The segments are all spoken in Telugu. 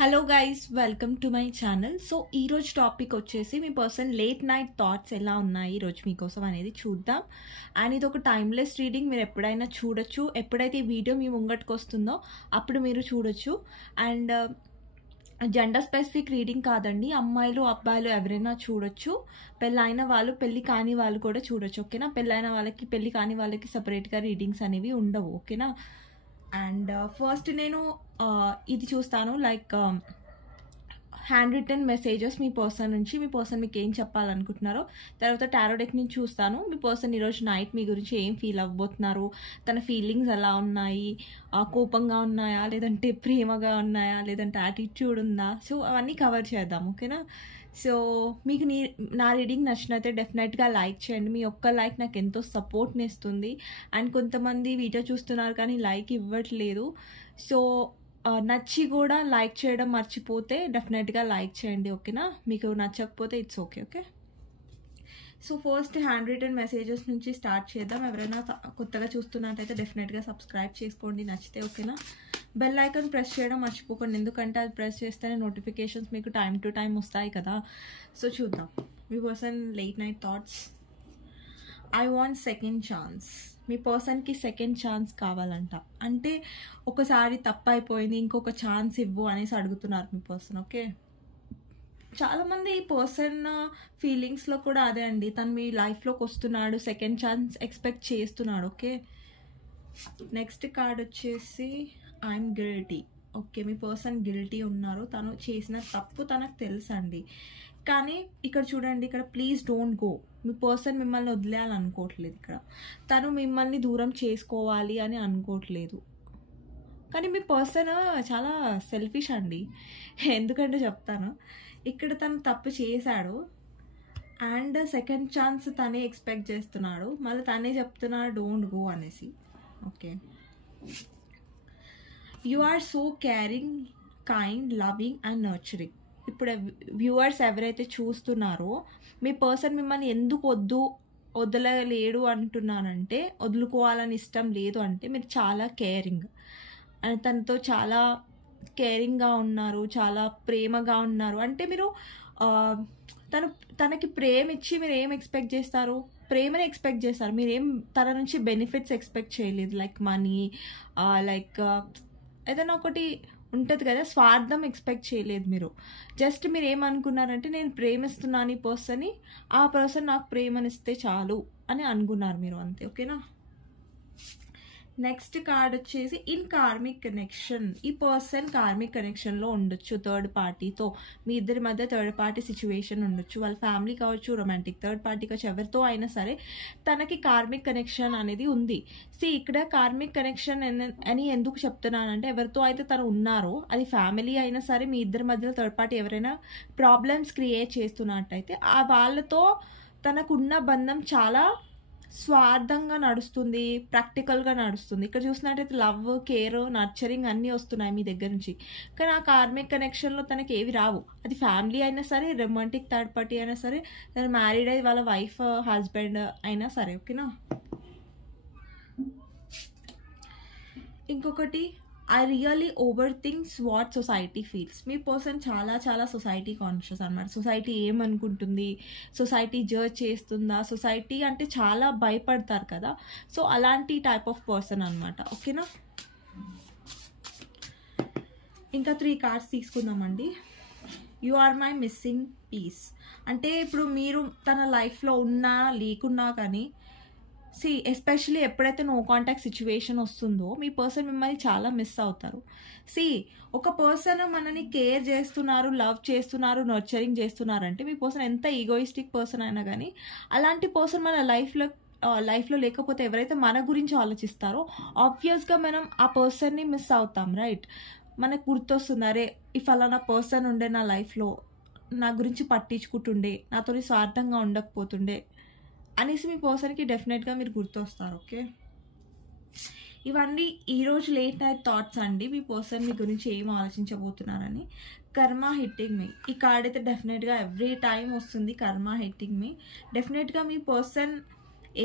Hello guys, welcome to my channel. So ఈరోజు టాపిక్ వచ్చేసి మీ పర్సన్ లేట్ నైట్ థాట్స్ ఎలా ఉన్నాయి ఈరోజు మీకోసం అనేది చూద్దాం. అండ్ ఇది ఒక టైమ్లెస్ రీడింగ్, మీరు ఎప్పుడైనా చూడొచ్చు. ఎప్పుడైతే ఈ వీడియో మీ ముంగట్టుకు వస్తుందో అప్పుడు మీరు చూడొచ్చు. అండ్ జెండర్ స్పెసిఫిక్ రీడింగ్ కాదండి, అమ్మాయిలు అబ్బాయిలు ఎవరైనా చూడొచ్చు. పెళ్ళైన వాళ్ళు పెళ్ళి కాని వాళ్ళు కూడా చూడొచ్చు. ఓకేనా? పెళ్ళైన వాళ్ళకి పెళ్ళి కాని వాళ్ళకి సపరేట్గా రీడింగ్స్ అనేవి ఉండవు. ఓకేనా? అండ్ ఫస్ట్ నేను ఇది చూస్తాను, లైక్ హ్యాండ్ రిటర్న్ మెసేజెస్ మీ పర్సన్ నుంచి. మీ పర్సన్ మీకు ఏం చెప్పాలనుకుంటున్నారో. తర్వాత టారో డెక్ నుంచి చూస్తాను మీ పర్సన్ ఈరోజు నైట్ మీ గురించి ఏం ఫీల్ అవ్వబోతున్నారు, తన ఫీలింగ్స్ ఎలా ఉన్నాయి, కోపంగా ఉన్నాయా, లేదంటే ప్రేమగా ఉన్నాయా, లేదంటే యాటిట్యూడ్ ఉందా. సో అవన్నీ కవర్ చేద్దాం. ఓకేనా? సో మీకు నా రీడింగ్ నచ్చినైతే డెఫినెట్గా లైక్ చేయండి. మీ ఒక్క లైక్ నాకు ఎంతో సపోర్ట్ని ఇస్తుంది. అండ్ కొంతమంది వీడియో చూస్తున్నారు కానీ లైక్ ఇవ్వట్లేదు. సో నచ్చి కూడా లైక్ చేయడం మర్చిపోతే డెఫినెట్గా లైక్ చేయండి. ఓకేనా? మీకు నచ్చకపోతే it's okay. Okay, so first hand written messages నుంచి స్టార్ట్ చేద్దాం. ఎవరైనా కొత్తగా చూస్తున్నట్టయితే డెఫినెట్గా సబ్స్క్రైబ్ చేసుకోండి నచ్చితే. ఓకేనా? బెల్ ఐకాన్ ప్రెస్ చేయడం మర్చిపోకండి, ఎందుకంటే అది ప్రెస్ చేస్తేనే నోటిఫికేషన్స్ మీకు టైం టు టైం వస్తాయి కదా. సో చూద్దాం మీ person late night thoughts. I want second chance. మీ పర్సన్కి సెకండ్ ఛాన్స్ కావాలంట. అంటే ఒకసారి తప్పు అయిపోయింది, ఇంకొక ఛాన్స్ ఇవ్వు అనేసి అడుగుతున్నారు మీ పర్సన్. ఓకే, చాలామంది ఈ పర్సన్ ఫీలింగ్స్లో కూడా అదే అండి. తను మీ లైఫ్లోకి వస్తున్నాడు, సెకండ్ ఛాన్స్ ఎక్స్పెక్ట్ చేస్తున్నాడు. ఓకే, నెక్స్ట్ కార్డ్ వచ్చేసి I'm guilty. Okay, me person guilty ఉన్నారు. తను చేసిన తప్పు తనకు తెలుసండి. కానీ ఇక్కడ చూడండి, ఇక్కడ please don't go. Me person మిమ్మల్ని వదిలేయాలనుకోవట్లేదు. ఇక్కడ తను మిమ్మల్ని దూరం చేసుకోవాలి అని అనుకోవట్లేదు. కానీ మీ పర్సన్ చాలా సెల్ఫిష్ అండి. ఎందుకంటే చెప్తాను, ఇక్కడ తను తప్పు చేశాడు అండ్ సెకండ్ ఛాన్స్ తనే ఎక్స్పెక్ట్ చేస్తున్నాడు. మళ్ళీ తనే చెప్తున్నాడు డోంట్ గో అనేసి. Okay, you are so caring, kind, loving and nurturing. ఇప్పుడు వ్యూవర్స్ ఎవరైతే చూస్తున్నారో మీ పర్సన్ మిమ్మల్ని ఎందుకు వదలలేడు అంటున్నానంటే, వదులుకోవాలని ఇష్టం లేదు అంటే మీరు చాలా కేరింగ్ అండ్ తనతో చాలా కేరింగ్గా ఉన్నారు, చాలా ప్రేమగా ఉన్నారు. అంటే మీరు తనకి ప్రేమ ఇచ్చి మీరు ఏం ఎక్స్పెక్ట్ చేస్తారు? ప్రేమని ఎక్స్పెక్ట్ చేస్తారు. మీరేం తన నుంచి బెనిఫిట్స్ ఎక్స్పెక్ట్ చేయలేదు, లైక్ మనీ, లైక్ ఏదైనా ఒకటి ఉంటుంది కదా, స్వార్థం ఎక్స్పెక్ట్ చేయలేదు మీరు. జస్ట్ మీరు ఏమనుకున్నారంటే నేను ప్రేమిస్తున్నాను ఈ పర్సన్ని, ఆ పర్సన్ నాకు ప్రేమనిస్తే చాలు అని అనుకున్నారు మీరు, అంతే. ఓకేనా? నెక్స్ట్ కార్డ్ వచ్చేసి ఇన్ కార్మిక్ కనెక్షన్. ఈ పర్సన్ కార్మిక్ కనెక్షన్లో ఉండొచ్చు థర్డ్ పార్టీతో. మీ ఇద్దరి మధ్య థర్డ్ పార్టీ సిచ్యువేషన్ ఉండొచ్చు. వాళ్ళ ఫ్యామిలీ కావచ్చు, రొమాంటిక్ థర్డ్ పార్టీ కావచ్చు, ఎవరితో అయినా సరే తనకి కార్మిక్ కనెక్షన్ అనేది ఉంది. ఇక్కడ కార్మిక్ కనెక్షన్ అని ఎందుకు చెప్తున్నానంటే, ఎవరితో అయితే తను ఉన్నారో అది ఫ్యామిలీ అయినా సరే, మీ ఇద్దరి మధ్యలో థర్డ్ పార్టీ ఎవరైనా ప్రాబ్లమ్స్ క్రియేట్ చేస్తున్నట్టయితే ఆ వాళ్ళతో తనకున్న బంధం చాలా స్వార్థంగా నడుస్తుంది, ప్రాక్టికల్గా నడుస్తుంది. ఇక్కడ చూసినట్టయితే లవ్, కేర్, నర్చరింగ్ అన్నీ వస్తున్నాయి మీ దగ్గర నుంచి. కానీ ఆ కార్మిక్ కనెక్షన్లో తనకి ఏవి రావు. అది ఫ్యామిలీ అయినా సరే, రొమాంటిక్ థర్డ్ పార్టీ అయినా సరే, తను మ్యారీడ్ అయ్యి వాళ్ళ వైఫ్ హస్బెండ్ అయినా సరే. ఓకేనా? ఇంకొకటి, I really over things what society feels. Me person చాలా చాలా సొసైటీ కాన్షియస్ అనమాట. సొసైటీ ఏమనుకుంటుంది, సొసైటీ జడ్జ్ చేస్తుందా, సొసైటీ అంటే చాలా భయపడతారు కదా. సో అలాంటి టైప్ ఆఫ్ పర్సన్ అనమాట. ఓకేనా? ఇంకా 3 కార్డ్స్ తీసుకుందామండి. You are my missing piece. అంటే ఇప్పుడు మీరు తన లైఫ్లో ఉన్నా లేకున్నా కానీ, ఎస్పెషలీ ఎప్పుడైతే నో కాంటాక్ట్ సిచ్యువేషన్ వస్తుందో మీ పర్సన్ మిమ్మల్ని చాలా మిస్ అవుతారు. ఒక పర్సన్ మనని కేర్ చేస్తున్నారు, లవ్ చేస్తున్నారు, నర్చరింగ్ చేస్తున్నారు అంటే మీ పర్సన్ ఎంత ఈగోయిస్టిక్ పర్సన్ అయినా కానీ, అలాంటి పర్సన్ మన లైఫ్లో లేకపోతే ఎవరైతే మన గురించి ఆలోచిస్తారో ఆబ్వియస్గా మనం ఆ పర్సన్ని మిస్ అవుతాం, రైట్? మనకు గుర్తొస్తుంది, అరే ఈ ఫలానా పర్సన్ ఉండే నా లైఫ్లో, నా గురించి పట్టించుకుంటుండే, నాతో స్వార్థంగా ఉండకపోతుండే అనేసి మీ పర్సన్కి డెఫినెట్గా మీరు గుర్తొస్తారు. ఓకే, ఇవన్నీ ఈరోజు లేట్ నైట్ థాట్స్ అండి. మీ పర్సన్ మీ గురించి ఏం ఆలోచించబోతున్నారని. కర్మ హిట్టింగ్ మీ, ఈ కార్డ్ అయితే డెఫినెట్గా ఎవ్రీ టైం వస్తుంది. కర్మ హిట్టింగ్ మీ. డెఫినెట్గా మీ పర్సన్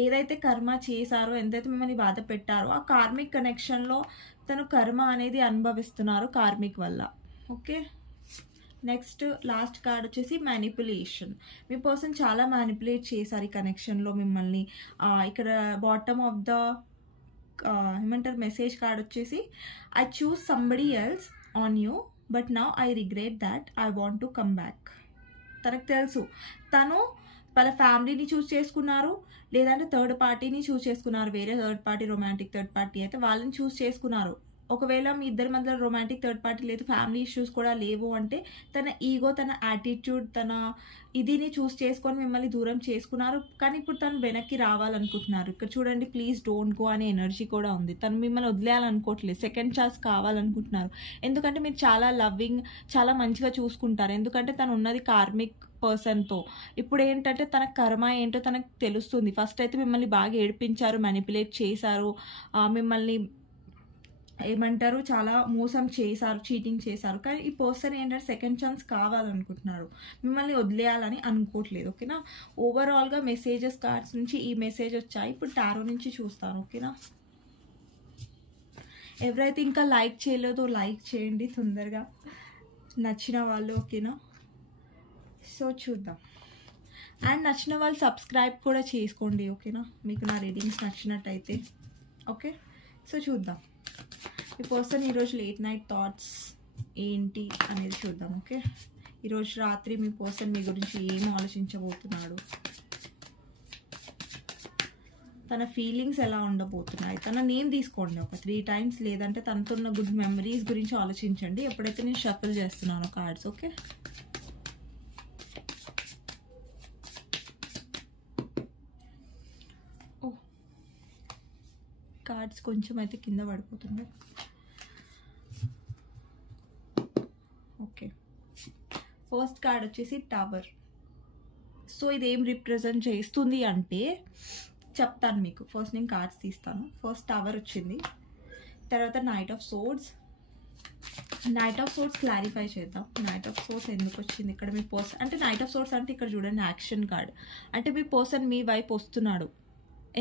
ఏదైతే కర్మ చేశారో, ఎంతైతే మిమ్మల్ని బాధ పెట్టారో, ఆ కార్మిక్ కనెక్షన్లో తను కర్మ అనేది అనుభవిస్తున్నారు కార్మిక్ వల్ల. ఓకే, నెక్స్ట్ లాస్ట్ కార్డ్ వచ్చేసి మ్యానిపులేషన్. మీ పర్సన్ చాలా మ్యానిపులేట్ చేశారు ఈ కనెక్షన్లో మిమ్మల్ని. ఇక్కడ బాటమ్ ఆఫ్ ద ఏమంటారు మెసేజ్ కార్డ్ వచ్చేసి I choose somebody else on you but now I regret that I want to come back. తనకు తెలుసు తను వాళ్ళ ఫ్యామిలీని చూస్ చేసుకున్నారు, లేదంటే థర్డ్ పార్టీని చూస్ చేసుకున్నారు. వేరే third party, romantic third party అయితే వాళ్ళని చూస్ చేసుకున్నారు. ఒకవేళ మీ ఇద్దరి మధ్యలో రొమాంటిక్ థర్డ్ పార్టీ లేదు, ఫ్యామిలీ ఇష్యూస్ కూడా లేవు అంటే తన ఈగో, తన యాటిట్యూడ్, తన ఇదిని చూస్ చేసుకొని మిమ్మల్ని దూరం చేసుకున్నారు. కానీ ఇప్పుడు తను వెనక్కి రావాలనుకుంటున్నారు. ఇక్కడ చూడండి, ప్లీజ్ డోంట్ గో అనే ఎనర్జీ కూడా ఉంది. తను మిమ్మల్ని వదిలేయాలనుకోవట్లేదు, సెకండ్ ఛాన్స్ కావాలనుకుంటున్నారు. ఎందుకంటే మీరు చాలా లవ్వింగ్, చాలా మంచిగా చూసుకుంటారు. ఎందుకంటే తను ఉన్నది కార్మిక్ పర్సన్తో. ఇప్పుడు ఏంటంటే తన కర్మ ఏంటో తనకు తెలుస్తుంది. ఫస్ట్ అయితే మిమ్మల్ని బాగా ఏడిపించారు, మ్యానిపులేట్ చేశారు, మిమ్మల్ని ఏమంటారు చాలా మోసం చేశారు, చీటింగ్ చేశారు. కానీ ఈ పర్సన్ ఏంటంటే సెకండ్ ఛాన్స్ కావాలనుకుంటున్నారు, మిమ్మల్ని వదిలేయాలని అనుకోవట్లేదు. ఓకేనా. ఓవరాల్గా మెసేజెస్ కార్డ్స్ నుంచి ఈ మెసేజ్ వచ్చాయి. ఇప్పుడు టారో నుంచి చూస్తాను. ఓకేనా. ఎవరైతే ఇంకా లైక్ చేయలేదో లైక్ చేయండి తొందరగా, నచ్చిన వాళ్ళు. ఓకేనా. సో చూద్దాం. అండ్ నచ్చిన వాళ్ళు సబ్స్క్రైబ్ కూడా చేసుకోండి. ఓకేనా, మీకు నా రీడింగ్స్ నచ్చినట్టయితే. ఓకే, సో చూద్దాం ఈ పర్సన్ ఈరోజు లేట్ నైట్ థాట్స్ ఏంటి అనేది చూద్దాం. ఓకే, ఈరోజు రాత్రి మీ పర్సన్ మీ గురించి ఏం ఆలోచించబోతున్నాడు, తన ఫీలింగ్స్ ఎలా ఉండబోతున్నాయి. తన నేమ్ తీసుకోండి ఒక 3 times, లేదంటే తనతో ఉన్న గుడ్ మెమరీస్ గురించి ఆలోచించండి ఎప్పుడైతే నేను షఫల్ చేస్తున్నాను కార్డ్స్. ఓకే, కార్డ్స్ కొంచెం అయితే కింద పడిపోతుంది. ఓకే, ఫస్ట్ కార్డ్ వచ్చేసి టవర్. సో ఇదేం రిప్రజెంట్ చేస్తుంది అంటే చెప్తాను మీకు. ఫస్ట్ నేను కార్డ్స్ తీస్తాను. ఫస్ట్ టవర్ వచ్చింది, తర్వాత knight of swords. Knight of swords clarify చేద్దాం. నైట్ ఆఫ్ సోర్డ్స్ ఎందుకు వచ్చింది ఇక్కడ మీ పర్సన్ అంటే. నైట్ ఆఫ్ సోర్డ్స్ అంటే ఇక్కడ చూడండి యాక్షన్ కార్డ్. అంటే మీ పర్సన్ మీ వైపు వస్తున్నాడు.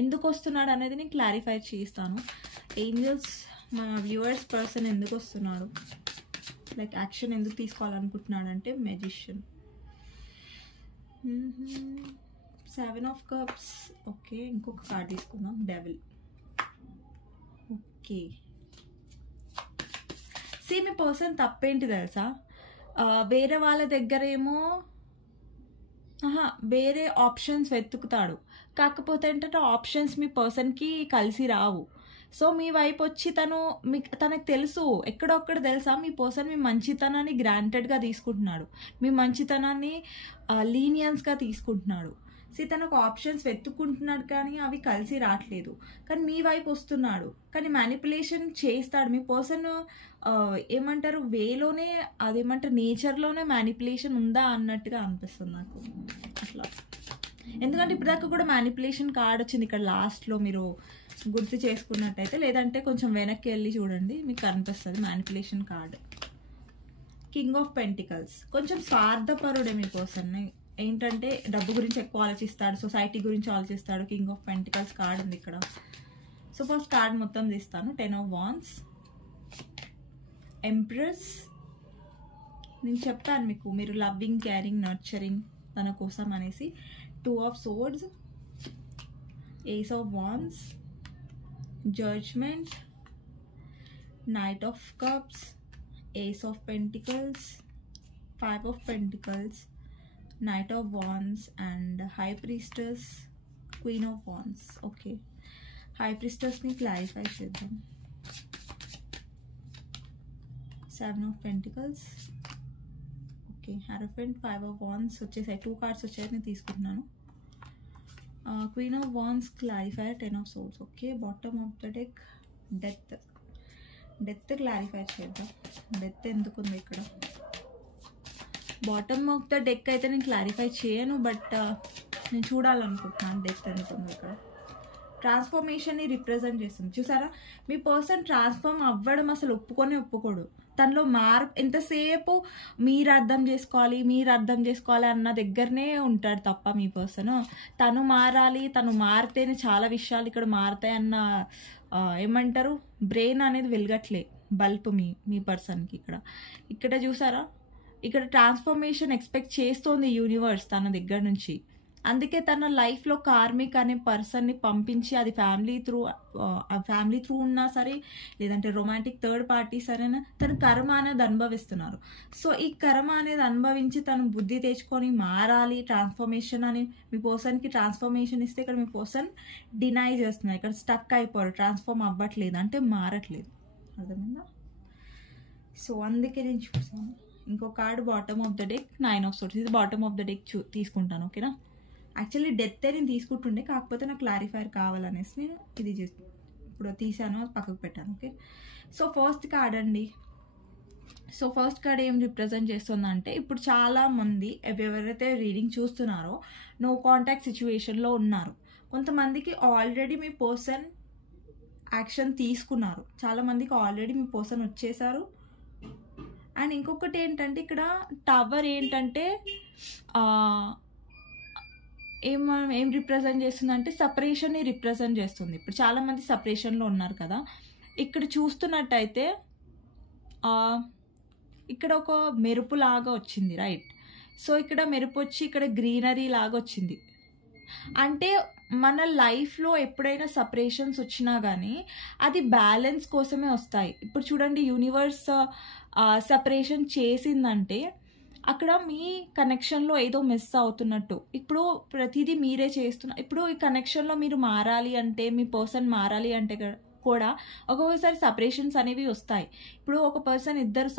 ఎందుకు వస్తున్నాడు అనేది నేను క్లారిఫై చేస్తాను. ఏంజల్స్, మా వ్యూవర్స్ పర్సన్ ఎందుకు వస్తున్నాడు, లైక్ యాక్షన్ ఎందుకు తీసుకోవాలనుకుంటున్నాడు అంటే మెజిషియన్, 7 of Cups. ఓకే, ఇంకొక కార్డ్ తీసుకుందాం, devil. Okay, see me person తప్పేంటి తెలుసా, వేరే వాళ్ళ దగ్గర ఏమో వేరే ఆప్షన్స్ వెతుకుతాడు. కాకపోతే ఏంటంటే ఆప్షన్స్ మీ పర్సన్కి కలిసి రావు. సో మీ వైపు వచ్చి తనకు తెలుసు, ఎక్కడొక్కడ తెలుసా మీ పర్సన్ మీ మంచితనాన్ని గ్రాంటెడ్గా తీసుకుంటున్నాడు, మీ మంచితనాన్ని లీనియన్స్గా తీసుకుంటున్నాడు. సో తనకు ఆప్షన్స్ వెతుక్కుంటున్నాడు కానీ అవి కలిసి రావట్లేదు. కానీ మీ వైపు వస్తున్నాడు, కానీ మ్యానిపులేషన్ చేస్తాడు. మీ పర్సన్ ఏమంటారు వేలోనే, అదేమంటారు నేచర్లోనే మ్యానిపులేషన్ ఉందా అన్నట్టుగా అనిపిస్తుంది నాకు అట్లా. ఎందుకంటే ఇప్పటిదాకా కూడా మ్యానిపులేషన్ కార్డ్ వచ్చింది ఇక్కడ లాస్ట్లో, మీరు గుర్తు చేసుకున్నట్టయితే, లేదంటే కొంచెం వెనక్కి వెళ్ళి చూడండి మీకు కనిపిస్తుంది manipulation card. King of pentacles, కొంచెం స్వార్థపరుడే మీ పర్సన్. ఏంటంటే డబ్బు గురించి ఎక్కువ ఆలోచిస్తాడు, సొసైటీ గురించి ఆలోచిస్తాడు. కింగ్ ఆఫ్ పెంటికల్స్ కార్డ్ ఉంది ఇక్కడ. సో ఫస్ట్ కార్డ్ మొత్తం తీస్తాను. 10 of Wands, ఎంప్రెస్. నేను చెప్పాను మీకు, మీరు లవ్వింగ్, కేరింగ్, నర్చరింగ్ తన కోసం అనేసి. 2 of Swords, Ace of Wands, Judgment, Knight of Cups, Ace of Pentacles, 5 of Pentacles, Knight of Wands and High Priestess, Queen of Wands. Okay, High Priestess ni clarify చేద్దాం. 7 of Pentacles. Okay, Hierophant, 5 of Wands వచ్చేసాయి. 2 cards వచ్చాయి, నేను తీసుకుంటున్నాను. Queen of Wands clarifier, 10 of Swords. Okay, bottom of the deck death. Death clarify చేద్దాం. డెత్ ఎందుకు ఉంది ఇక్కడ. బాటమ్ ఆఫ్ ద డెక్ అయితే నేను క్లారిఫై చేయను, బట్ నేను చూడాలనుకుంటున్నాను డెత్ ఎందుకు ఉంది ఇక్కడ. ట్రాన్స్ఫర్మేషన్ని రిప్రజెంట్ చేస్తుంది. చూసారా, మీ పర్సన్ ట్రాన్స్ఫార్మ్ అవ్వడం అసలు ఒప్పుకోడు. తనలో ఎంతసేపు మీరు అర్థం చేసుకోవాలి అన్న దగ్గరనే ఉంటాడు తప్ప మీ పర్సన్. తను మారాలి, తను మారితేనే చాలా విషయాలు ఇక్కడ మారుతాయి అన్న ఏమంటారు బ్రెయిన్ అనేది వెలగట్లే బల్బ్ మీ పర్సన్కి. ఇక్కడ చూసారా, ఇక్కడ ట్రాన్స్ఫర్మేషన్ ఎక్స్పెక్ట్ చేస్తోంది యూనివర్స్ తన దగ్గర నుంచి. అందుకే తన లైఫ్లో కార్మిక్ అనే పర్సన్ని పంపించి, అది ఫ్యామిలీ త్రూ ఉన్నా సరే, లేదంటే రొమాంటిక్ థర్డ్ పార్టీ సరేనా, తను కర్మ అనేది అనుభవిస్తున్నారు. సో ఈ కర్మ అనేది అనుభవించి తను బుద్ధి తెచ్చుకొని మారాలి, ట్రాన్స్ఫర్మేషన్ అని మీ పర్సన్కి ట్రాన్స్ఫర్మేషన్ ఇస్తే ఇక్కడ మీ పర్సన్ డినై చేస్తున్నారు, ఇక్కడ స్టక్ అయిపోరు, ట్రాన్స్ఫార్మ్ అవ్వట్లేదు, అంటే మారట్లేదు. అర్థమైందా? సో అందుకే నేను చూసాను. ఇంకో card bottom of the deck, 9 of Swords. ఇది బాటమ్ ఆఫ్ ద డెక్ తీసుకుంటాను, ఓకేనా. యాక్చువల్లీ డెత్ నేను తీసుకుంటుండే, కాకపోతే నాకు క్లారిఫైర్ కావాలనేసి నేను ఇది ఇప్పుడు తీసాను, పక్కకు పెట్టాను, ఓకే. సో ఫస్ట్ కార్డ్ అండి. సో ఫస్ట్ కార్డ్ ఏం రిప్రజెంట్ చేస్తుందంటే, ఇప్పుడు చాలామంది ఎవరైతే రీడింగ్ చూస్తున్నారో నో కాంటాక్ట్ సిచ్యువేషన్లో ఉన్నారు. కొంతమందికి ఆల్రెడీ మీ పర్సన్ యాక్షన్ తీసుకున్నారు, చాలామందికి ఆల్రెడీ మీ పర్సన్ వచ్చేసారు. అండ్ ఇంకొకటి ఏంటంటే, ఇక్కడ టవర్ ఏంటంటే ఏం రిప్రజెంట్ చేస్తుంది అంటే, సపరేషన్ని రిప్రజెంట్ చేస్తుంది. ఇప్పుడు చాలామంది సపరేషన్లో ఉన్నారు కదా. ఇక్కడ చూస్తున్నట్టయితే ఇక్కడ ఒక మెరుపు లాగా వచ్చింది, రైట్. సో ఇక్కడ మెరుపు వచ్చి ఇక్కడ గ్రీనరీ లాగా వచ్చింది. అంటే మన లైఫ్లో ఎప్పుడైనా సపరేషన్స్ వచ్చినా కానీ అది బ్యాలెన్స్ కోసమే వస్తాయి. ఇప్పుడు చూడండి, యూనివర్స్ సపరేషన్ చేసిందంటే అక్కడ మీ కనెక్షన్లో ఏదో మిస్ అవుతున్నట్టు. ఇప్పుడు ప్రతిదీ మీరే చేస్తున్నారు. ఇప్పుడు ఈ కనెక్షన్లో మీరు మారాలి అంటే, మీ పర్సన్ మారాలి అంటే కూడా ఒక్కొక్కసారి సపరేషన్స్ అనేవి వస్తాయి. ఇప్పుడు ఒక పర్సన్ ఇద్దరు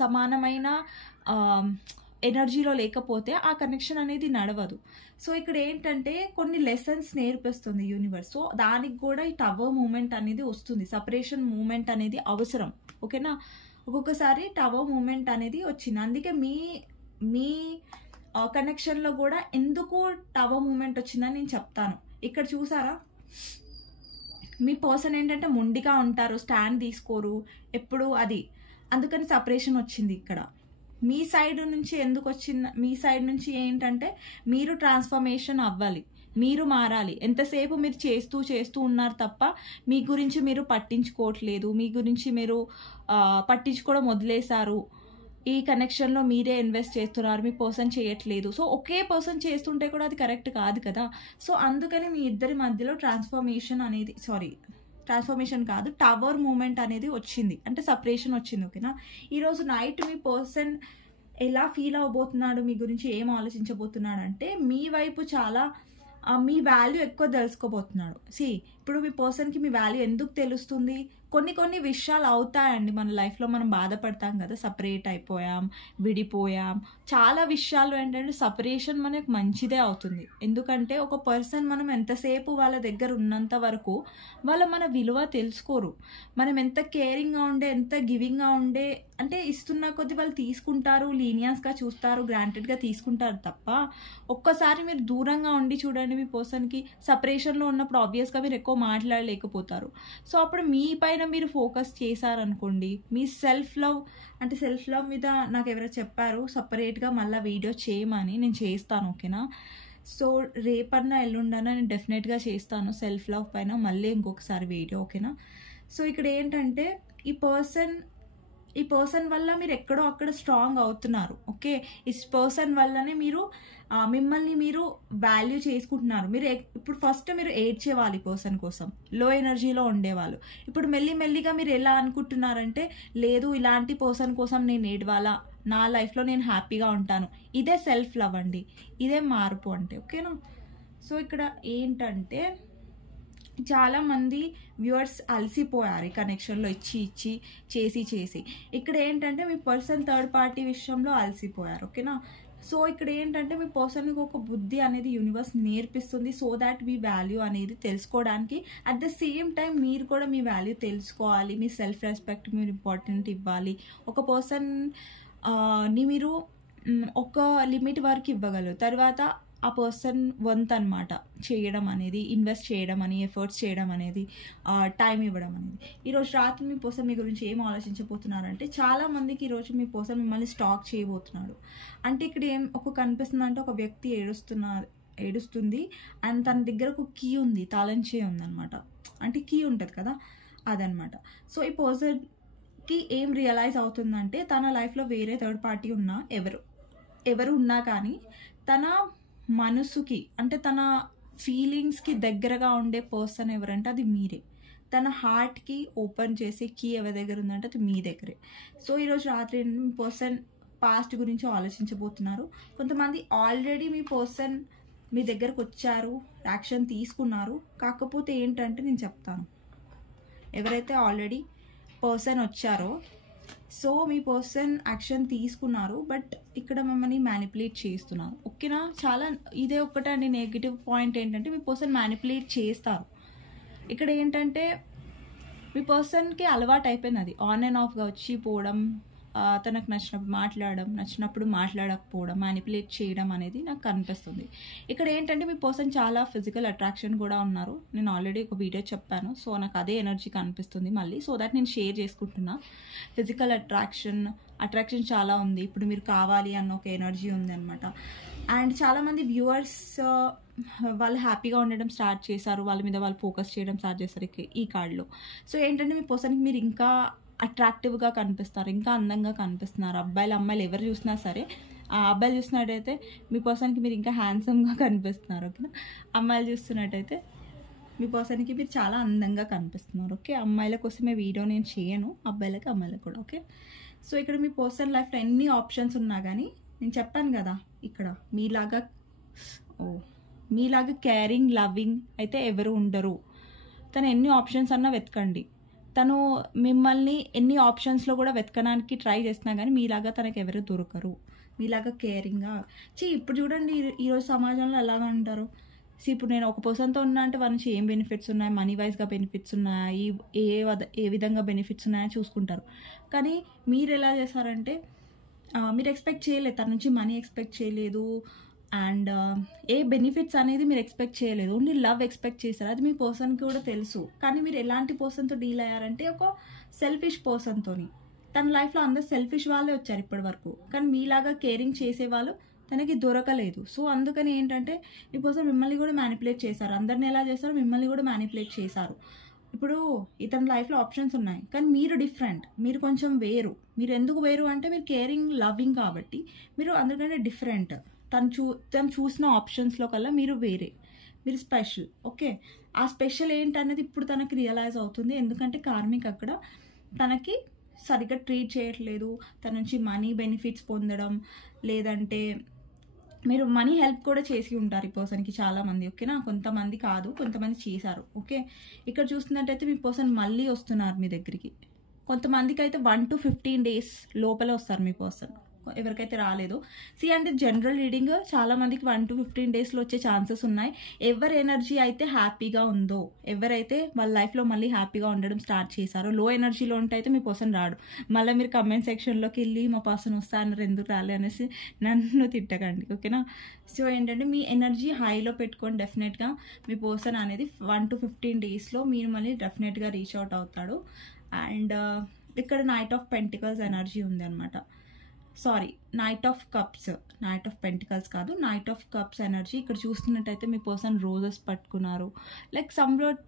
సమానమైన ఎనర్జీలో లేకపోతే ఆ కనెక్షన్ అనేది నడవదు. సో ఇక్కడ ఏంటంటే కొన్ని లెసన్స్ నేర్పిస్తుంది యూనివర్స్. సో దానికి కూడా ఈ టవర్ మూమెంట్ అనేది వస్తుంది, సపరేషన్ మూమెంట్ అనేది అవసరం, ఓకేనా. ఒక్కొక్కసారి టవర్ మూమెంట్ అనేది వచ్చింది. అందుకే మీ కనెక్షన్లో కూడా ఎందుకు టవర్ మూమెంట్ వచ్చిందని నేను చెప్తాను. ఇక్కడ చూసారా, మీ పర్సన్ ఏంటంటే మొండిగా ఉంటారు, స్టాండ్ తీసుకోరు ఎప్పుడు, అది అందుకని సపరేషన్ వచ్చింది. ఇక్కడ మీ సైడ్ నుంచి ఎందుకు వచ్చింది, మీ సైడ్ నుంచి ఏంటంటే మీరు ట్రాన్స్ఫర్మేషన్ అవ్వాలి, మీరు మారాలి. ఎంతసేపు మీరు చేస్తూ ఉన్నారు తప్ప మీ గురించి మీరు పట్టించుకోవట్లేదు, మీ గురించి మీరు పట్టించుకోవడం వదిలేశారు. ఈ కనెక్షన్లో మీరే ఇన్వెస్ట్ చేస్తున్నారు, మీ పర్సన్ చేయట్లేదు. సో ఒకే పర్సన్ చేస్తుంటే కూడా అది కరెక్ట్ కాదు కదా. సో అందుకని మీ ఇద్దరి మధ్యలో ట్రాన్స్ఫర్మేషన్ కాదు, టవర్ మూమెంట్ అనేది వచ్చింది, అంటే సపరేషన్ వచ్చింది, ఓకేనా. ఈరోజు నైట్ మీ పర్సన్ ఎలా ఫీల్ అవ్వబోతున్నాడు, మీ గురించి ఏం ఆలోచించబోతున్నాడు అంటే, మీ వైపు చాలా మీ వాల్యూ ఎక్కువ తెలుసుకోబోతున్నాడు. ఇప్పుడు మీ పర్సన్కి మీ వాల్యూ ఎందుకు తెలుస్తుంది, కొన్ని విషయాలు అవుతాయండి మన లైఫ్లో. మనం బాధపడతాం కదా, సపరేట్ అయిపోయాం, విడిపోయాం. చాలా విషయాలు ఏంటంటే సపరేషన్ మనకు మంచిదే అవుతుంది. ఎందుకంటే ఒక పర్సన్ మనం ఎంతసేపు వాళ్ళ దగ్గర ఉన్నంత వరకు వాళ్ళు మన విలువ తెలుసుకోరు. మనం ఎంత కేరింగ్గా ఉండే, ఎంత గివింగ్గా ఉండే, అంటే ఇస్తున్న కొద్దీ వాళ్ళు తీసుకుంటారు, లీనియన్స్గా చూస్తారు, గ్రాంటెడ్గా తీసుకుంటారు తప్ప, ఒక్కసారి మీరు దూరంగా ఉండి చూడండి మీ పర్సన్కి, సపరేషన్లో ఉన్నప్పుడు ఆబ్వియస్గా మీరు ఎక్కువ మాట్లాడలేకపోతారు. సో అప్పుడు మీ పైన మీరు ఫోకస్ చేశారనుకోండి, మీ సెల్ఫ్ లవ్ మీద నాకు ఎవరైనా చెప్పారు సపరేట్గా మళ్ళీ వీడియో చేయమని, నేను చేస్తాను, ఓకేనా. సో రేపన్నా ఎల్లుండన్నా నేను డెఫినెట్గా చేస్తాను సెల్ఫ్ లవ్ పైన మళ్ళీ ఇంకొకసారి వీడియో, ఓకేనా. సో ఇక్కడ ఏంటంటే ఈ పర్సన్ వల్ల మీరు ఎక్కడో అక్కడ స్ట్రాంగ్ అవుతున్నారు, ఓకే. ఈ పర్సన్ వల్లనే మీరు మిమ్మల్ని మీరు వాల్యూ చేసుకుంటున్నారు. ఇప్పుడు ఫస్ట్ మీరు ఏడ్చేవాళ్ళు ఈ పర్సన్ కోసం, లో ఎనర్జీలో ఉండేవాళ్ళు. ఇప్పుడు మెల్లిగా మీరు ఎలా అనుకుంటున్నారంటే, లేదు ఇలాంటి పర్సన్ కోసం నేను ఏడవాలా, నా లైఫ్లో నేను హ్యాపీగా ఉంటాను. ఇదే సెల్ఫ్ లవ్ అండి, ఇదే మార్పు అంటే, ఓకేనా. సో ఇక్కడ ఏంటంటే చాలామంది వ్యూవర్స్ అలసిపోయారు ఈ కనెక్షన్లో ఇచ్చి చేసి. ఇక్కడ ఏంటంటే మీ పర్సన్ థర్డ్ పార్టీ విషయంలో అలసిపోయారు, ఓకేనా. సో ఇక్కడ ఏంటంటే మీ పర్సన్కి ఒక బుద్ధి అనేది యూనివర్స్ నేర్పిస్తుంది, సో దాట్ మీ వాల్యూ అనేది తెలుసుకోవడానికి. అట్ ద సేమ్ టైం మీరు కూడా మీ వాల్యూ తెలుసుకోవాలి, మీ సెల్ఫ్ రెస్పెక్ట్ మీరు ఇంపార్టెంట్ ఇవ్వాలి. ఒక పర్సన్ ని మీరు ఒక లిమిట్ వరకు ఇవ్వగలరు, తర్వాత ఆ పర్సన్ వంత్ అనమాట చేయడం అనేది, ఇన్వెస్ట్ చేయడం అని, ఎఫర్ట్స్ చేయడం అనేది, టైం ఇవ్వడం అనేది. ఈరోజు రాత్రి మీ పర్సన్ మీ గురించి ఏం ఆలోచించబోతున్నారంటే, చాలామందికి ఈరోజు మీ పర్సన్ మిమ్మల్ని స్టాక్ చేయబోతున్నాడు. అంటే ఇక్కడ ఒక కనిపిస్తుంది అంటే, ఒక వ్యక్తి ఏడుస్తుంది అండ్ తన దగ్గర ఒక కీ ఉంది, తాళం చేయి ఉంది అనమాట. అంటే కీ ఉంటుంది కదా, అదనమాట. సో ఈ పర్సన్ కి ఏం రియలైజ్ అవుతుందంటే తన లైఫ్లో వేరే థర్డ్ పార్టీ ఉన్నా ఎవరు ఉన్నా కానీ తన మనసుకి అంటే తన ఫీలింగ్స్కి దగ్గరగా ఉండే పర్సన్ ఎవరంటే అది మీరే. తన హార్ట్కి ఓపెన్ చేసే కీ ఎవరి దగ్గర ఉందంటే అది మీ దగ్గరే. సో ఈరోజు రాత్రి మీ పర్సన్ పాస్ట్ గురించి ఆలోచించబోతున్నారు. కొంతమంది ఆల్రెడీ మీ పర్సన్ మీ దగ్గరకు వచ్చారు, యాక్షన్ తీసుకున్నారు. కాకపోతే ఏంటంటే నేను చెప్తాను, ఎవరైతే ఆల్రెడీ పర్సన్ వచ్చారో సో మీ పర్సన్ యాక్షన్ తీసుకున్నారు, బట్ ఇక్కడ మమ్మల్ని మ్యానిపులేట్ చేస్తున్నారు. ఓకేనా? చాలా ఇదే ఒక్కటండి నెగిటివ్ పాయింట్ ఏంటంటే మీ పర్సన్ మ్యానిపులేట్ చేస్తారు. ఇక్కడ ఏంటంటే మీ పర్సన్కి అలవాటు అయిపోయింది, అది ఆన్ అండ్ ఆఫ్గా వచ్చి పోవడం, తనకు నచ్చినప్పుడు మాట్లాడడం, నచ్చినప్పుడు మాట్లాడకపోవడం, మ్యానిపులేట్ చేయడం అనేది నాకు కనిపిస్తుంది. ఇక్కడ ఏంటంటే మీ పర్సన్ చాలా ఫిజికల్ అట్రాక్షన్ కూడా ఉన్నారు. నేను ఆల్రెడీ ఒక వీడియో చెప్పాను, సో నాకు అదే ఎనర్జీ కనిపిస్తుంది మళ్ళీ. సో దట్ నేను షేర్ చేసుకుంటున్నా. ఫిజికల్ అట్రాక్షన్ చాలా ఉంది. ఇప్పుడు మీరు కావాలి అన్న ఒక ఎనర్జీ ఉంది అనమాట. అండ్ చాలామంది వ్యూవర్స్ వాళ్ళు హ్యాపీగా ఉండడం స్టార్ట్ చేశారు, వాళ్ళ మీద వాళ్ళు ఫోకస్ చేయడం స్టార్ట్ చేస్తారు ఈ కార్డులో. సో ఏంటంటే మీ పర్సన్కి మీరు ఇంకా అట్రాక్టివ్గా కనిపిస్తారు, ఇంకా అందంగా కనిపిస్తున్నారు. అబ్బాయిలు అమ్మాయిలు ఎవరు చూసినా సరే, ఆ అబ్బాయిలు చూసినట్టయితే మీ పర్సన్కి మీరు ఇంకా హ్యాండ్సమ్గా కనిపిస్తున్నారు. ఓకేనా? అమ్మాయిలు చూస్తున్నట్టయితే మీ పర్సన్కి మీరు చాలా అందంగా కనిపిస్తున్నారు. ఓకే, అమ్మాయిల కోసమే వీడియో నేను చేయను, అమ్మాయిలకు కూడా. ఓకే, సో ఇక్కడ మీ పర్సన్ లైఫ్లో ఎన్ని ఆప్షన్స్ ఉన్నా కానీ నేను చెప్పాను కదా, ఇక్కడ మీలాగా కేరింగ్ లవింగ్ అయితే ఎవరు ఉండరు. తను ఎన్ని ఆప్షన్స్ అన్నా వెతకండి, తను మిమ్మల్ని ఎన్ని ఆప్షన్స్లో కూడా వెతకడానికి ట్రై చేస్తున్నా కానీ మీలాగా తనకు ఎవరు దొరకరు. మీలాగా కేరింగ్గా ఇప్పుడు చూడండి ఈరోజు సమాజంలో ఎలాగ అంటారు. ఇప్పుడు నేను ఒక పర్సన్తో ఉన్నా అంటే వాళ్ళ నుంచి ఏం బెనిఫిట్స్ ఉన్నాయి, మనీ వైజ్గా బెనిఫిట్స్ ఉన్నాయి, ఏ విధంగా బెనిఫిట్స్ ఉన్నాయో చూసుకుంటారు. కానీ మీరు ఎలా చేస్తారంటే మీరు ఎక్స్పెక్ట్ చేయలేదు, తన నుంచి మనీ ఎక్స్పెక్ట్ చేయలేదు, అండ్ ఏ బెనిఫిట్స్ అనేది మీరు ఎక్స్పెక్ట్ చేయలేదు, ఓన్లీ లవ్ ఎక్స్పెక్ట్ చేశారు. అది మీ పర్సన్కి కూడా తెలుసు. కానీ మీరు ఎలాంటి పర్సన్తో డీల్ అయ్యారంటే ఒక సెల్ఫిష్ పర్సన్తో. తన లైఫ్లో అందరు సెల్ఫిష్ వాళ్ళే వచ్చారు ఇప్పటి వరకు, కానీ మీలాగా కేరింగ్ చేసేవాళ్ళు తనకి దొరకలేదు. సో అందుకని ఏంటంటే మీ పర్సన్ మిమ్మల్ని కూడా మ్యానిపులేట్ చేశారు. అందరిని ఎలా చేశారు, మిమ్మల్ని కూడా మ్యానిపులేట్ చేశారు. ఇప్పుడు ఇతని లైఫ్లో ఆప్షన్స్ ఉన్నాయి, కానీ మీరు డిఫరెంట్, మీరు కొంచెం వేరు. మీరు ఎందుకు వేరు అంటే మీరు కేరింగ్ లవింగ్ కాబట్టి మీరు అందుకంటే డిఫరెంట్. తను చూసిన ఆప్షన్స్లో కల్లా మీరు వేరే, మీరు స్పెషల్. ఓకే, ఆ స్పెషల్ ఏంటనేది ఇప్పుడు తనకి రియలైజ్ అవుతుంది. ఎందుకంటే కార్మిక్ అక్కడ తనకి సరిగ్గా ట్రీట్ చేయట్లేదు, తన నుంచి మనీ బెనిఫిట్స్ పొందడం, లేదంటే మీరు మనీ హెల్ప్ కూడా చేసి ఉంటారు ఈ పర్సన్కి చాలామంది. ఓకేనా? కొంతమంది కాదు, కొంతమంది చేశారు. ఓకే, ఇక్కడ చూస్తున్నట్టయితే మీ పర్సన్ మళ్ళీ వస్తున్నారు మీ దగ్గరికి. కొంతమందికి అయితే 1 to 15 days లోపలే వస్తారు మీ పర్సన్, ఎవరికైతే రాలేదు. అంటే జనరల్ రీడింగ్ చాలా మందికి 1 to 15 daysలో వచ్చే ఛాన్సెస్ ఉన్నాయి. ఎవరి ఎనర్జీ అయితే హ్యాపీగా ఉందో, ఎవరైతే వాళ్ళ లైఫ్లో మళ్ళీ హ్యాపీగా ఉండడం స్టార్ట్ చేశారో, లో ఎనర్జీలో ఉంటే అయితే మీ పర్సన్ రాడు. మళ్ళీ మీరు కమెంట్ సెక్షన్లోకి వెళ్ళి మా పర్సన్ వస్తా అన్నారు ఎందుకు రాలే అనేసి నన్ను తిట్టకండి. ఓకేనా? సో ఏంటంటే మీ ఎనర్జీ హైలో పెట్టుకొని డెఫినెట్గా మీ పర్సన్ అనేది 1 to 15 daysలో మీరు మళ్ళీ డెఫినెట్గా రీచ్ అవుట్ అవుతాడు. అండ్ ఇక్కడ నైట్ ఆఫ్ పెంటికల్స్ ఎనర్జీ ఉంది అనమాట. నైట్ ఆఫ్ పెంటికల్స్ కాదు, నైట్ ఆఫ్ కప్స్ ఎనర్జీ. ఇక్కడ చూస్తున్నట్టయితే మీ పర్సన్ రోజెస్ పట్టుకున్నారు. లైక్ సమ్వాట్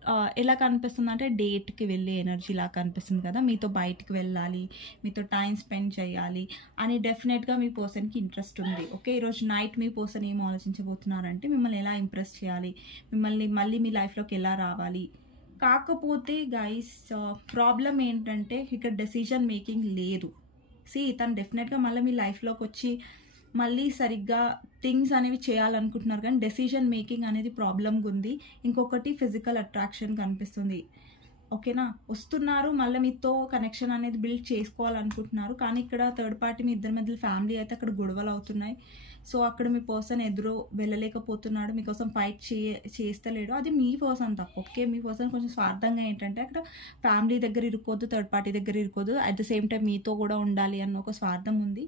ఎలా కనిపిస్తుంది అంటే డేట్కి వెళ్ళే ఎనర్జీ లాగా కనిపిస్తుంది కదా, మీతో బయటికి వెళ్ళాలి, మీతో టైం స్పెండ్ చేయాలి అని డెఫినెట్గా మీ పర్సన్కి ఇంట్రెస్ట్ ఉంది. ఓకే, ఈరోజు నైట్ మీ పర్సన్ ఏం ఆలోచించబోతున్నారంటే మిమ్మల్ని ఎలా ఇంప్రెస్ చేయాలి, మిమ్మల్ని మళ్ళీ మీ లైఫ్లోకి ఎలా రావాలి. కాకపోతే గైస్ ప్రాబ్లం ఏంటంటే ఇక్కడ డెసిషన్ మేకింగ్ లేదు. తను డెఫినెట్గా మళ్ళీ మీ లైఫ్లోకి వచ్చి మళ్ళీ సరిగ్గా థింగ్స్ అనేవి చేయాలనుకుంటున్నారు, కానీ డెసిషన్ మేకింగ్ అనేది ప్రాబ్లంగా ఉంది. ఇంకొకటి ఫిజికల్ అట్రాక్షన్ కనిపిస్తుంది. ఓకేనా? వస్తున్నారు, మళ్ళీ మీతో కనెక్షన్ అనేది బిల్డ్ చేసుకోవాలనుకుంటున్నారు, కానీ ఇక్కడ థర్డ్ పార్టీ మీ ఇద్దరి మధ్యలో ఫ్యామిలీ అయితే అక్కడ గొడవలు అవుతున్నాయి. సో అక్కడ మీ పర్సన్ ఎదురు వెళ్ళలేకపోతున్నాడు, మీకోసం ఫైట్ చేస్తలేడు. అది మీ పర్సన్ తప్పు. ఓకే, మీ పర్సన్ కొంచెం స్వార్థంగా ఏంటంటే అక్కడ ఫ్యామిలీ దగ్గర ఇరుక్కోద్దు, థర్డ్ పార్టీ దగ్గర ఇరుక్కోద్దు, అట్ ద సేమ్ టైం మీతో కూడా ఉండాలి అన్న ఒక స్వార్థం ఉంది.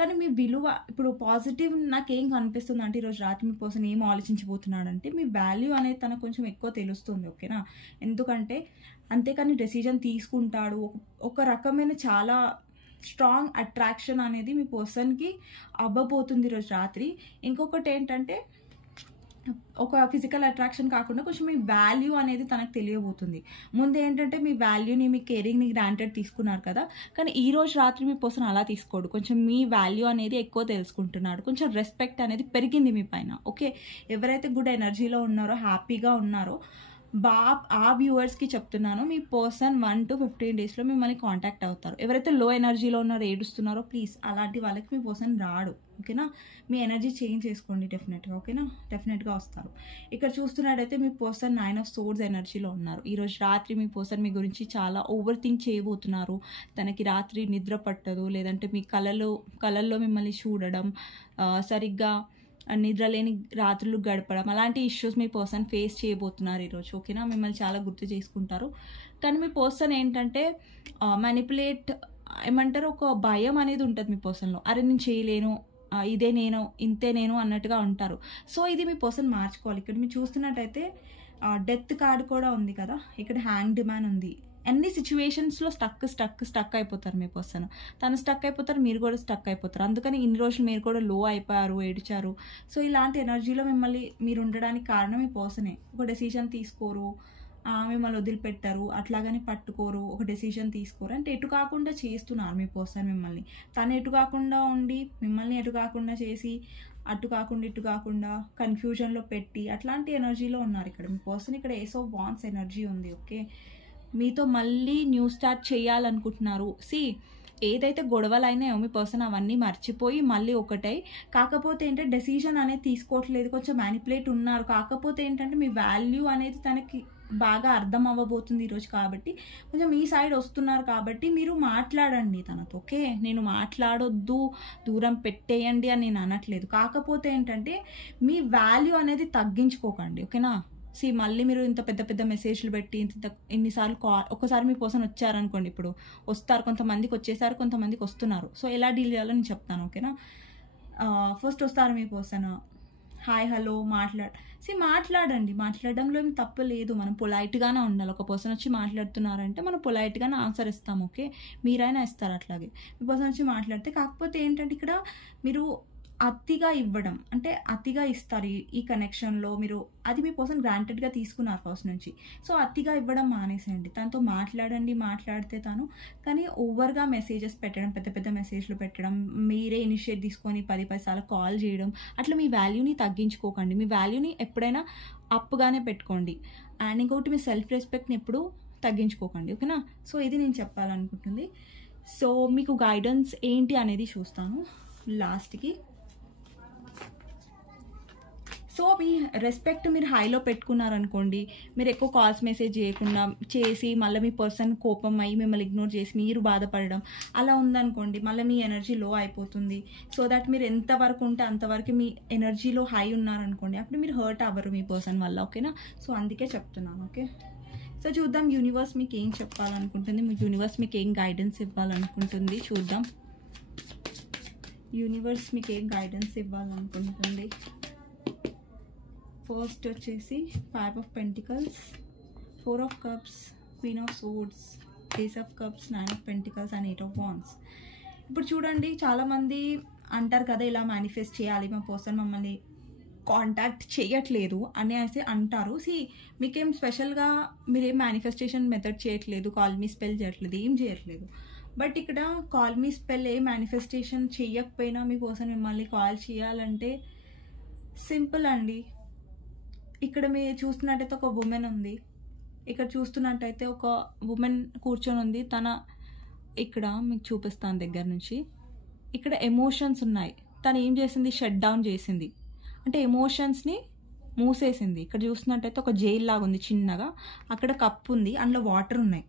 కానీ మీ విలువ ఇప్పుడు పాజిటివ్ నాకేం కనిపిస్తుంది అంటే ఈరోజు రాత్రి మీ పర్సన్ ఏం ఆలోచించబోతున్నాడు అంటే మీ వాల్యూ అనేది తనకు కొంచెం ఎక్కువ తెలుస్తుంది. ఓకేనా? ఎందుకంటే అంతేకాని డెసిజన్ తీసుకుంటాడు. ఒక రకమైన చాలా స్ట్రాంగ్ అట్రాక్షన్ అనేది మీ పర్సన్కి అవ్వబోతుంది ఈరోజు రాత్రి. ఇంకొకటి ఏంటంటే ఒక ఫిజికల్ అట్రాక్షన్ కాకుండా కొంచెం మీ వాల్యూ అనేది తనకు తెలియబోతుంది. ముందు ఏంటంటే మీ వాల్యూని, మీ కేరింగ్‌ని గ్రాంటెడ్ తీసుకున్నారు కదా! కానీ ఈ రోజు రాత్రి మీ పర్సన్ అలా తీసుకోడు. కొంచెం మీ వాల్యూ అనేది ఎక్కువ తెలుసుకుంటున్నాడు. కొంచెం రెస్పెక్ట్ అనేది పెరిగింది మీ పైన. ఓకే. ఎవరైతే గుడ్ ఎనర్జీలో ఉన్నారో, హ్యాపీగా ఉన్నారో ఆ వ్యూవర్స్‌కి చెప్తున్నాను. మీ పర్సన్ 1 to 15 డేస్‌లో మిమ్మల్ని కాంటాక్ట్ అవుతారు. ఎవరైతే లో ఎనర్జీలో ఉన్నారో, ఏడుస్తున్నారో ప్లీజ్ అలాంటి వాళ్ళకి మీ పర్సన్ రాడు. ఓకేనా. మీ ఎనర్జీ చేంజ్ చేసుకోండి డెఫినెట్‌గా. ఓకేనా. డెఫినెట్‌గా వస్తారు. ఇక్కడ చూస్తున్నట్టయితే మీ పర్సన్ 9 ఆఫ్ సోర్డ్స్ ఎనర్జీలో ఉన్నారు. ఈరోజు రాత్రి మీ పర్సన్ మీ గురించి చాలా ఓవర్ థింక్ చేయబోతున్నారు. తనకి రాత్రి నిద్ర పట్టదు, లేదంటే మీ కలల్లో మిమ్మల్ని చూడడం, సరిగ్గా నిద్రలేని రాత్రులు గడపడం, అలాంటి ఇష్యూస్ మీ పర్సన్ ఫేస్ చేయబోతున్నారు ఈరోజు. ఓకేనా. మిమ్మల్ని చాలా గుర్తు చేసుకుంటారు. కానీ మీ పర్సన్ ఏంటంటే మ్యానిపులేట్ ఏమంటారు, ఒక భయం అనేది ఉంటుంది మీ పర్సన్లో. అరే నేను చేయలేను, ఇదే నేను, ఇంతే నేను అన్నట్టుగా ఉంటారు. సో ఇది మీ పర్సన్ మార్చుకోవాలి. ఇక్కడ మీరు చూస్తున్నట్టయితే డెత్ కార్డ్ కూడా ఉంది కదా, ఇక్కడ హ్యాంగ్డ్ మ్యాన్ ఉంది. అన్ని సిచ్యువేషన్స్లో స్టక్ అయిపోతారు మీ పర్సన్. తను స్టక్ అయిపోతారు, మీరు కూడా స్టక్ అయిపోతారు. అందుకని ఇన్ని రోజులు మీరు కూడా లో అయిపోయారు, ఏడిచారు. సో ఇలాంటి ఎనర్జీలో మీరు ఉండడానికి కారణం మీ పర్సనే. ఒక డెసిషన్ తీసుకోరు, మిమ్మల్ని వదిలిపెట్టారు, అట్లాగని పట్టుకోరు, ఒక డెసిషన్ తీసుకోరు. అంటే ఎటు కాకుండా చేస్తున్నారు మీ పర్సన్ మిమ్మల్ని. తను ఎటు కాకుండా ఉండి మిమ్మల్ని ఎటు కాకుండా చేసి, అటు కాకుండా ఇటు కాకుండా కన్ఫ్యూజన్లో పెట్టి, అట్లాంటి ఎనర్జీలో ఉన్నారు ఇక్కడ మీ పర్సన్. ఇక్కడ ఏస్ ఆఫ్ వాండ్స్ ఎనర్జీ ఉంది. ఓకే. మీతో మళ్ళీ న్యూ స్టార్ట్ చేయాలనుకుంటున్నారు. ఏదైతే గొడవలు అయినాయో మీ పర్సన్ అవన్నీ మర్చిపోయి మళ్ళీ ఒకటై, కాకపోతే ఏంటంటే డెసిషన్ అనేది తీసుకోవట్లేదు, కొంచెం మ్యానిపులేట్ ఉన్నారు. కాకపోతే ఏంటంటే మీ వాల్యూ అనేది తనకి బాగా అర్థం అవ్వబోతుంది ఈరోజు. కాబట్టి కొంచెం మీ సైడ్ వస్తున్నారు. కాబట్టి మీరు మాట్లాడండి తనతో. ఓకే. నేను మాట్లాడొద్దు, దూరం పెట్టేయండి అని నేను అనట్లేదు. కాకపోతే ఏంటంటే మీ వాల్యూ అనేది తగ్గించుకోకండి. ఓకేనా. మళ్ళీ మీరు ఇంత పెద్ద మెసేజ్లు పెట్టి ఇన్నిసార్లు ఒక్కసారి మీ పర్సన్ వచ్చారనుకోండి, ఇప్పుడు వస్తారు, కొంతమందికి వచ్చేసారు, కొంతమందికి వస్తున్నారు. సో ఎలా డీల్ చేయాలో నేను చెప్తాను. ఓకేనా. ఫస్ట్ వస్తారు మీ పర్సన్, హాయ్ హలో మాట్లాడండి. మాట్లాడడంలో ఏం తప్పు లేదు. మనం పొలైట్గానే ఉండాలి. ఒక పర్సన్ వచ్చి మాట్లాడుతున్నారంటే మనం పొలైట్గానే ఆన్సర్ ఇస్తాం. ఓకే. మీరైనా ఇస్తారు అట్లాగే. మీ పర్సన్ వచ్చి మాట్లాడితే, కాకపోతే ఏంటంటే ఇక్కడ మీరు అతిగా ఇవ్వడం, అంటే అతిగా ఇస్తారు ఈ కనెక్షన్లో. మీరు అది మీ పర్సన్ గ్రాంటెడ్గా తీసుకున్నారు ఫస్ట్ నుంచి. సో అతిగా ఇవ్వడం మానేసేయండి. తనతో మాట్లాడితే కానీ ఓవర్గా మెసేజెస్ పెట్టడం, పెద్ద మెసేజ్లు పెట్టడం, మీరే ఇనిషియేట్ తీసుకొని 10 సార్లు కాల్ చేయడం, అట్లా మీ వాల్యూని తగ్గించుకోకండి. మీ వాల్యూని ఎప్పుడైనా అప్గానే పెట్టుకోండి. అండ్ ఇంకొకటి, మీ సెల్ఫ్ రెస్పెక్ట్ని ఎప్పుడు తగ్గించుకోకండి. ఓకేనా. సో ఇది నేను చెప్పాలనుకుంటుంది. సో మీకు గైడెన్స్ ఏంటి అనేది చూస్తాను లాస్ట్కి. సో మీ రెస్పెక్ట్ మీరు హైలో పెట్టుకున్నారనుకోండి, మీరు ఎక్కువ కాల్స్ మెసేజ్ చేయకుండా చేసి మళ్ళీ మీ పర్సన్ కోపం అయ్యి మిమ్మల్ని ఇగ్నోర్ చేసి మీరు బాధపడడం అలా ఉందనుకోండి, మళ్ళీ మీ ఎనర్జీ లో అయిపోతుంది. సో దట్ మీరు ఎంతవరకు ఉంటే అంతవరకు మీ ఎనర్జీలో హై ఉన్నారనుకోండి, అప్పుడు మీరు హర్ట్ అవ్వరు మీ పర్సన్ వల్ల. ఓకేనా. సో అందుకే చెప్తున్నాను. ఓకే. సో చూద్దాం యూనివర్స్ మీకు ఏం చెప్పాలనుకుంటుంది, మీ యూనివర్స్ మీకు ఏం గైడెన్స్ ఇవ్వాలనుకుంటుంది చూద్దాం. యూనివర్స్ మీకు ఏం గైడెన్స్ ఇవ్వాలనుకుంటుంది. ఫస్ట్ వచ్చేసి 5 of Pentacles, 4 of Cups, Queen of Swords, Ace of Cups, 9 of Pentacles and 8 of Wands. ఇప్పుడు చూడండి, చాలామంది అంటారు కదా ఇలా మేనిఫెస్ట్ చేయాలి, మా పర్సన్ మమ్మల్ని కాంటాక్ట్ చేయట్లేదు అనేసి అంటారు. మీకేం స్పెషల్గా మీరేం మేనిఫెస్టేషన్ మెథడ్ చేయట్లేదు, కాల్ మీ స్పెల్ చేయట్లేదు, ఏం చేయట్లేదు. బట్ ఇక్కడ కాల్ మీ స్పెల్ ఏ మేనిఫెస్టేషన్ చేయకపోయినా మీ పర్సన్ మిమ్మల్ని కాల్ చేయాలంటే సింపుల్ అండి. ఇక్కడ మీరు చూస్తున్నట్టయితే ఒక ఉమెన్ ఉంది, ఇక్కడ చూస్తున్నట్టయితే ఒక ఉమెన్ కూర్చొని ఉంది. ఇక్కడ మీకు చూపిస్తాను దగ్గర నుంచి. ఇక్కడ ఎమోషన్స్ ఉన్నాయి. తను ఏం చేసింది, షట్ డౌన్ చేసింది, అంటే ఎమోషన్స్ని మూసేసింది. ఇక్కడ చూస్తున్నట్టయితే ఒక జైల్ లాగా ఉంది చిన్నగా, అక్కడ కప్ ఉంది, అందులో వాటర్ ఉన్నాయి.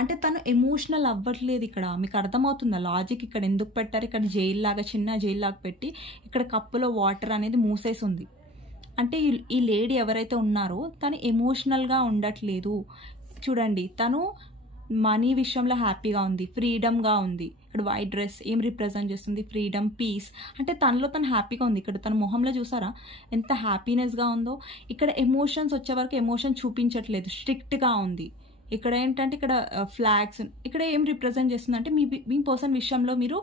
అంటే తను ఎమోషనల్ అవ్వట్లేదు. ఇక్కడ మీకు అర్థమవుతుందా లాజిక్, ఇక్కడ ఎందుకు పెట్టారు, ఇక్కడ జైల్ లాగా చిన్న జైల్ లాగా పెట్టి ఇక్కడ కప్పులో వాటర్ అనేది మూసేసి ఉంది. అంటే ఈ లేడీ ఎవరైతే ఉన్నారో తను ఎమోషనల్గా ఉండట్లేదు. చూడండి, తను మనీ విషయంలో హ్యాపీగా ఉంది, ఫ్రీడమ్గా ఉంది. ఇక్కడ వైట్ డ్రెస్ ఏం రిప్రజెంట్ చేస్తుంది, ఫ్రీడమ్, పీస్. అంటే తనలో తను హ్యాపీగా ఉంది. ఇక్కడ తన మొహంలో చూసారా ఎంత హ్యాపీనెస్గా ఉందో. ఇక్కడ ఎమోషన్స్ వచ్చే వరకు ఎమోషన్ చూపించట్లేదు, స్ట్రిక్ట్గా ఉంది. ఇక్కడ ఏంటంటే ఇక్కడ ఫ్లాగ్స్ ఇక్కడ ఏం రిప్రజెంట్ చేస్తుందంటే మీ పర్సన్ విషయంలో మీరు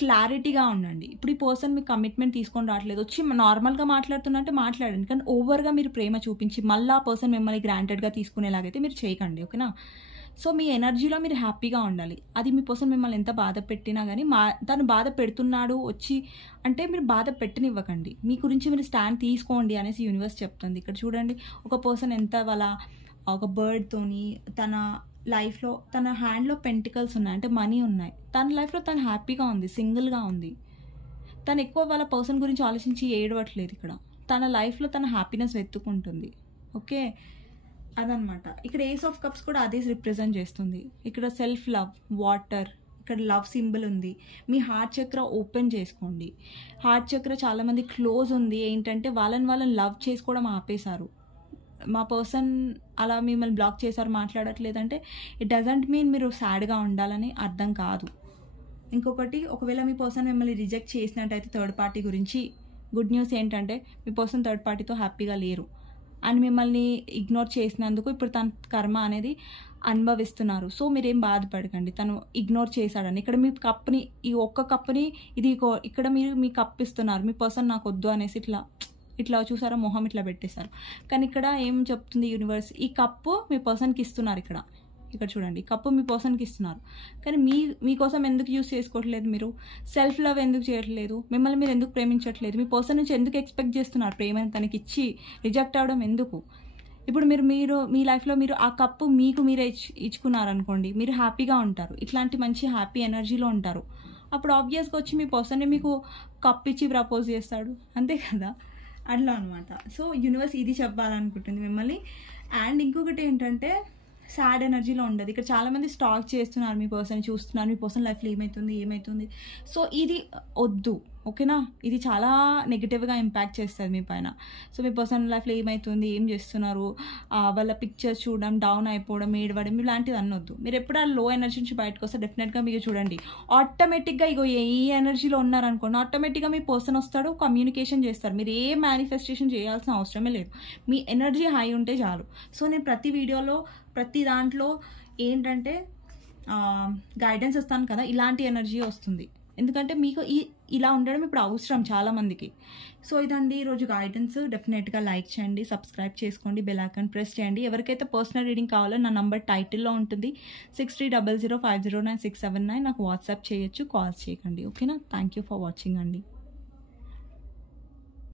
క్లారిటీగా ఉండండి. ఇప్పుడు ఈ పర్సన్ మీకు కమిట్మెంట్ తీసుకొని రావట్లేదు, వచ్చి నార్మల్గా మాట్లాడుతున్నట్టే మాట్లాడండి, కానీ ఓవర్గా మీరు ప్రేమ చూపించి మళ్ళీ ఆ పర్సన్ మిమ్మల్ని గ్రాంటెడ్గా తీసుకునేలాగైతే మీరు చేయకండి. ఓకేనా? సో మీ ఎనర్జీలో మీరు హ్యాపీగా ఉండాలి. అది మీ పర్సన్ మిమ్మల్ని ఎంత బాధ పెట్టినా కానీ తను బాధ పెడుతున్నాడు వచ్చి అంటే మీరు బాధ పెట్టనివ్వకండి, మీ గురించి మీరు స్టాండ్ తీసుకోండి అనేసి యూనివర్స్ చెప్తుంది. ఇక్కడ చూడండి, ఒక పర్సన్ ఎంత వాళ్ళ ఒక బర్డ్తోని తన లైఫ్లో తన హ్యాండ్లో పెంటికల్స్ ఉన్నాయి, అంటే మనీ ఉన్నాయి, తన లైఫ్లో తను హ్యాపీగా ఉంది, సింగిల్గా ఉంది, తను ఎక్కువ వాళ్ళ పర్సన్ గురించి ఆలోచించి ఏడవట్లేదు. ఇక్కడ తన లైఫ్లో తన హ్యాపీనెస్ వెతుక్కుంటుంది. ఓకే, అదనమాట. ఇక్కడ ఏస్ ఆఫ్ కప్స్ కూడా అదే రిప్రజెంట్ చేస్తుంది. ఇక్కడ సెల్ఫ్ లవ్, వాటర్, ఇక్కడ లవ్ సింబల్ ఉంది. మీ హార్ట్ చక్ర ఓపెన్ చేసుకోండి. హార్ట్ చక్ర చాలామంది క్లోజ్ ఉంది, ఏంటంటే వాళ్ళని లవ్ చేసుకోవడం ఆపేశారు. మా పర్సన్ అలా మిమ్మల్ని బ్లాక్ చేశారు, మాట్లాడట్లేదంటే ఇట్ డజంట్ మీన్ మీరు సాడ్గా ఉండాలని అర్థం కాదు. ఇంకొకటి, ఒకవేళ మీ పర్సన్ మిమ్మల్ని రిజెక్ట్ చేసినట్టయితే థర్డ్ పార్టీ గురించి గుడ్ న్యూస్ ఏంటంటే మీ పర్సన్ థర్డ్ పార్టీతో హ్యాపీగా లేరు అండ్ మిమ్మల్ని ఇగ్నోర్ చేసినందుకు ఇప్పుడు తన కర్మ అనేది అనుభవిస్తున్నారు. సో మీరేం బాధపడకండి, తను ఇగ్నోర్ చేశాడని. ఇక్కడ మీ కప్ని, ఈ ఒక్క కప్ని ఇది ఇక్కడ మీరు మీ కప్ ఇస్తున్నారు, మీ పర్సన్ నాకు వద్దు అనేసి ఇట్లా చూసారా, మొహం ఇట్లా పెట్టేశారు. కానీ ఇక్కడ ఏం చెప్తుంది యూనివర్స్, ఈ కప్పు మీ పర్సన్కి ఇస్తున్నారు. ఇక్కడ చూడండి, కప్పు మీ పర్సన్కి ఇస్తున్నారు, కానీ మీకోసం ఎందుకు యూస్ చేసుకోవట్లేదు? మీరు సెల్ఫ్ లవ్ ఎందుకు చేయట్లేదు? మిమ్మల్ని మీరు ఎందుకు ప్రేమించట్లేదు? మీ పర్సన్ నుంచి ఎందుకు ఎక్స్పెక్ట్ చేస్తున్నారు ప్రేమని తనకి ఇచ్చి రిజెక్ట్ అవ్వడం ఎందుకు? ఇప్పుడు మీరు మీ లైఫ్లో మీరు ఆ కప్పు మీకు మీరే ఇచ్చుకున్నారనుకోండి, మీరు హ్యాపీగా ఉంటారు, ఇట్లాంటి మంచి హ్యాపీ ఎనర్జీలో ఉంటారు. అప్పుడు ఆబ్వియస్గా వచ్చి మీ పర్సన్ని మీకు కప్ ఇచ్చి ప్రపోజ్ చేస్తాడు, అంతే కదా? అట్లా అనమాట. సో యూనివర్స్ ఇది చెప్పాలనుకుంటుంది మిమ్మల్ని. అండ్ ఇంకొకటి ఏంటంటే, సాడ్ ఎనర్జీలో ఉండదు. ఇక్కడ చాలామంది స్టాక్ చేస్తున్నారు, మీ పర్సన్ చూస్తున్నారు, మీ పర్సన్ లైఫ్లో ఏమవుతుంది. సో ఇది వద్దు, ఓకేనా? ఇది చాలా నెగిటివ్గా ఇంపాక్ట్ చేస్తుంది మీ పైన. సో మీ పర్సన్ లైఫ్లో ఏమవుతుంది, ఏం చేస్తున్నారు, వాళ్ళ పిక్చర్స్ చూడడం, డౌన్ అయిపోవడం, ఏడవడం, ఇలాంటిది అనొద్దు. మీరు ఎప్పుడు ఆ లో ఎనర్జీ నుంచి బయటకు వస్తే డెఫినెట్గా మీకు చూడండి, ఆటోమేటిక్గా ఈ ఎనర్జీలో ఉన్నారనుకోండి, ఆటోమేటిక్గా మీ పర్సన్ వస్తాడు, కమ్యూనికేషన్ చేస్తారు. మీరు ఏ మేనిఫెస్టేషన్ చేయాల్సిన అవసరమే లేదు, మీ ఎనర్జీ హై ఉంటే చాలు. సో నేను ప్రతి వీడియోలో ప్రతి దాంట్లో ఏంటంటే గైడెన్స్ ఇస్తాను కదా, ఇలాంటి ఎనర్జీ వస్తుంది, ఎందుకంటే మీకు ఇలా ఉండడం ఇప్పుడు అవసరం చాలామందికి. సో ఇదండి ఈరోజు గైడెన్స్. డెఫినెట్గా లైక్ చేయండి, సబ్స్క్రైబ్ చేసుకోండి, బెల్ ఐకాన్ ప్రెస్ చేయండి. ఎవరికైతే పర్సనల్ రీడింగ్ కావాలో నా నంబర్ టైటిల్లో ఉంటుంది, 6300509679. నాకు వాట్సాప్ చేయొచ్చు, కాల్స్ చేయకండి. ఓకేనా? థ్యాంక్ యూ ఫర్ వాచింగ్ అండి.